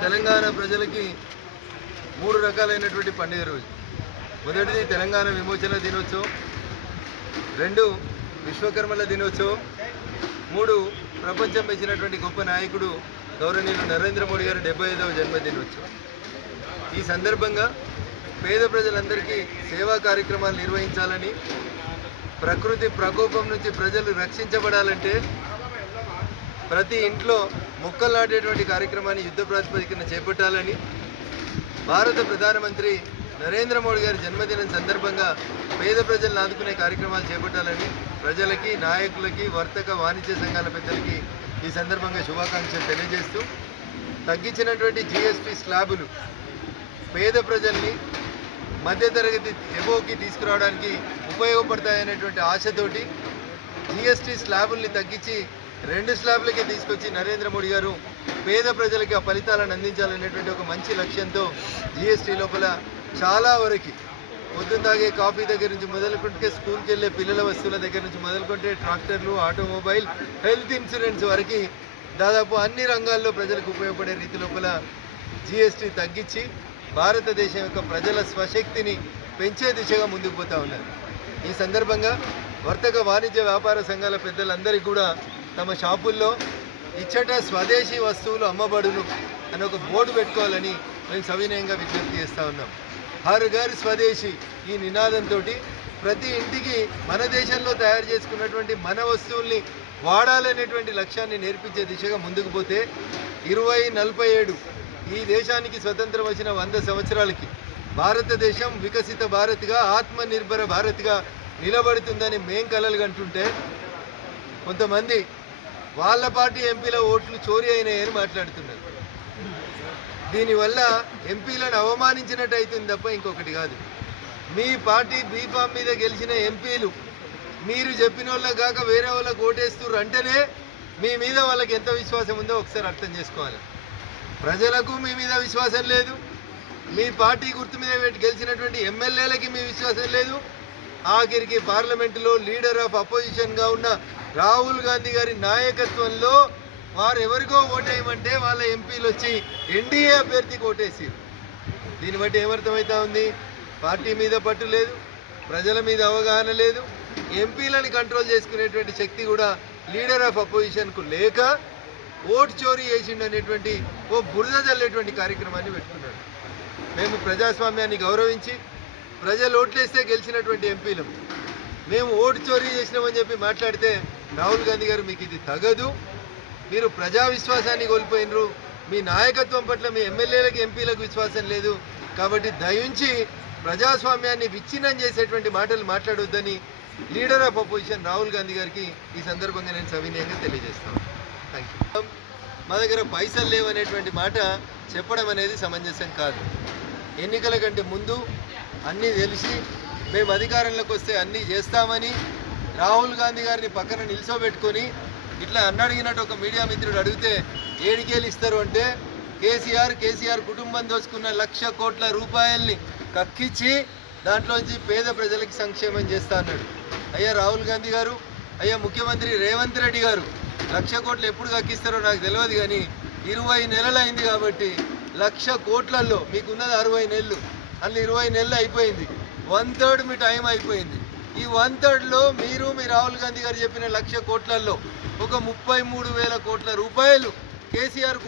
తెలంగాణ ప్రజలకి మూడు రకాలైనటువంటి పండుగ రోజు. మొదటిది తెలంగాణ విమోచన దినోత్సవం. రెండు విశ్వకర్మల దినోత్సవం. మూడు ప్రపంచం మెచ్చినటువంటి గొప్ప నాయకుడు గౌరవనీయులు నరేంద్ర మోడీ గారి డెబ్బై ఐదవ జన్మదినోత్సవం. ఈ సందర్భంగా పేద ప్రజలందరికీ సేవా కార్యక్రమాలు నిర్వహించాలని ప్రకృతి ప్రకోపం నుంచి ప్రజలు రక్షించబడాలంటే ప్రతి ఇంట్లో మొక్కలు నాటేటువంటి కార్యక్రమాన్ని యుద్ధ ప్రాతిపదికన చేపట్టాలని భారత ప్రధానమంత్రి నరేంద్ర మోడీ గారి జన్మదినం సందర్భంగా పేద ప్రజలను ఆదుకునే కార్యక్రమాలు చేపట్టాలని ప్రజలకి నాయకులకి వర్తక వాణిజ్య సంఘాల పెద్దలకి ఈ సందర్భంగా శుభాకాంక్షలు తెలియజేస్తూ తగ్గించినటువంటి జిఎస్టీ స్లాబులు పేద ప్రజల్ని మధ్యతరగతి ఎబోకి తీసుకురావడానికి ఉపయోగపడతాయనేటువంటి ఆశతోటి జిఎస్టీ స్లాబుల్ని తగ్గించి రెండు స్లాబ్లకే తీసుకొచ్చి నరేంద్ర మోడీ గారు పేద ప్రజలకి ఆ ఫలితాలను అందించాలనేటువంటి ఒక మంచి లక్ష్యంతో జిఎస్టీ లోపల చాలా వరకు పొద్దున్న తాగే కాఫీ దగ్గర నుంచి మొదలుకుంటే స్కూల్కి వెళ్ళే పిల్లల వస్తువుల దగ్గర నుంచి మొదలుకుంటే ట్రాక్టర్లు ఆటోమొబైల్ హెల్త్ ఇన్సూరెన్స్ వరకు దాదాపు అన్ని రంగాల్లో ప్రజలకు ఉపయోగపడే రీతి లోపల జిఎస్టీ తగ్గించి భారతదేశం యొక్క ప్రజల స్వశక్తిని పెంచే దిశగా ముందుకు పోతా ఉన్నారు. ఈ సందర్భంగా వర్తక వాణిజ్య వ్యాపార సంఘాల పెద్దలందరికీ కూడా తమ షాపుల్లో ఇచ్చట స్వదేశీ వస్తువులు అమ్మబడును అని ఒక బోర్డు పెట్టుకోవాలని మేము సవినయంగా విజ్ఞప్తి చేస్తూ ఉన్నాం. హర్ ఘర్ స్వదేశీ ఈ నినాదంతో ప్రతి ఇంటికి మన దేశంలో తయారు చేసుకున్నటువంటి మన వస్తువుల్ని వాడాలనేటువంటి లక్ష్యాన్ని నేర్పించే దిశగా ముందుకు పోతే ఇరవై నలభై ఏడు ఈ దేశానికి స్వతంత్రం వచ్చిన వంద సంవత్సరాలకి భారతదేశం వికసిత భారత్గా ఆత్మనిర్భర భారత్గా నిలబడుతుందని మేం కలలు కంటుంటే కొంతమంది వాళ్ళ పార్టీ ఎంపీల ఓట్లు చోరీ అయినాయని మాట్లాడుతున్నారు. దీనివల్ల ఎంపీలను అవమానించినట్టు అవుతుంది తప్ప ఇంకొకటి కాదు. మీ పార్టీ బీఫామ్ మీద గెలిచిన ఎంపీలు మీరు చెప్పిన వాళ్ళ కాక వేరే వాళ్ళకి ఓటేస్తున్నారు అంటేనే మీ మీద వాళ్ళకి ఎంత విశ్వాసం ఉందో ఒకసారి అర్థం చేసుకోవాలి. ప్రజలకు మీ మీద విశ్వాసం లేదు. మీ పార్టీ గుర్తు మీద పెట్టి గెలిచినటువంటి ఎమ్మెల్యేలకి మీ విశ్వాసం లేదు. ఆఖరికి పార్లమెంటులో లీడర్ ఆఫ్ అపోజిషన్గా ఉన్న రాహుల్ గాంధీ గారి నాయకత్వంలో వారు ఎవరికో ఓటేయమంటే వాళ్ళ ఎంపీలు వచ్చి ఎన్డీఏ అభ్యర్థికి ఓటేసారు. దీన్ని బట్టి ఏమర్థమవుతా ఉంది? పార్టీ మీద పట్టు లేదు ప్రజల మీద అవగాహన లేదు ఎంపీలని కంట్రోల్ చేసుకునేటువంటి శక్తి కూడా లీడర్ ఆఫ్ అపోజిషన్కు లేక ఓటు చోరీ చేసిండు అనేటువంటి ఓ బురద చల్లేటువంటి కార్యక్రమాన్ని పెట్టుకున్నాడు. మేము ప్రజాస్వామ్యాన్ని గౌరవించి ప్రజలు ఓట్లేస్తే గెలిచినటువంటి ఎంపీలు. మేము ఓటు చోరీ చేసినామని చెప్పి మాట్లాడితే రాహుల్ గాంధీ గారు మీకు ఇది తగదు. మీరు ప్రజా విశ్వాసాన్ని కోల్పోయినరు. మీ నాయకత్వం పట్ల మీ ఎమ్మెల్యేలకు ఎంపీలకు విశ్వాసం లేదు. కాబట్టి దయించి ప్రజాస్వామ్యాన్ని విచ్ఛిన్నం చేసేటువంటి మాటలు మాట్లాడొద్దని leader of opposition Rahul Gandhi గారికి ఈ సందర్భంగా నేను సవినయంగా తెలియజేస్తాను. థ్యాంక్ యూ మా దగ్గర పైసలు లేవనేటువంటి మాట చెప్పడం అనేది సమంజసం కాదు. ఎన్నికల కంటే ముందు అన్నీ తెలిసి మేము అధికారంలోకి వస్తే అన్నీ చేస్తామని రాహుల్ గాంధీ గారిని పక్కన నిల్చోబెట్టుకొని ఇట్లా అన్నడిగినట్టు ఒక మీడియా మిత్రుడు అడిగితే ఏడికేలు ఇస్తారు అంటే కేసీఆర్ కేసీఆర్ కుటుంబం దోచుకున్న లక్ష కోట్ల రూపాయల్ని కక్కించి దాంట్లోంచి పేద ప్రజలకి సంక్షేమం చేస్తా అన్నాడు. అయ్యా రాహుల్ గాంధీ గారు అయ్యా ముఖ్యమంత్రి రేవంత్ రెడ్డి గారు లక్ష కోట్లు ఎప్పుడు కక్కిస్తారో నాకు తెలియదు కానీ ఇరవై నెలలు అయింది కాబట్టి లక్ష కోట్లలో మీకున్నది అరవై నెలలు. అందులో ఇరవై నెలలు అయిపోయింది. వన్ థర్డ్ మీ టైం అయిపోయింది. ఈ వన్ థర్డ్లో మీరు మీ రాహుల్ గాంధీ గారు చెప్పిన లక్ష కోట్లలో ఒక ముప్పై మూడు వేల కోట్ల రూపాయలు కేసీఆర్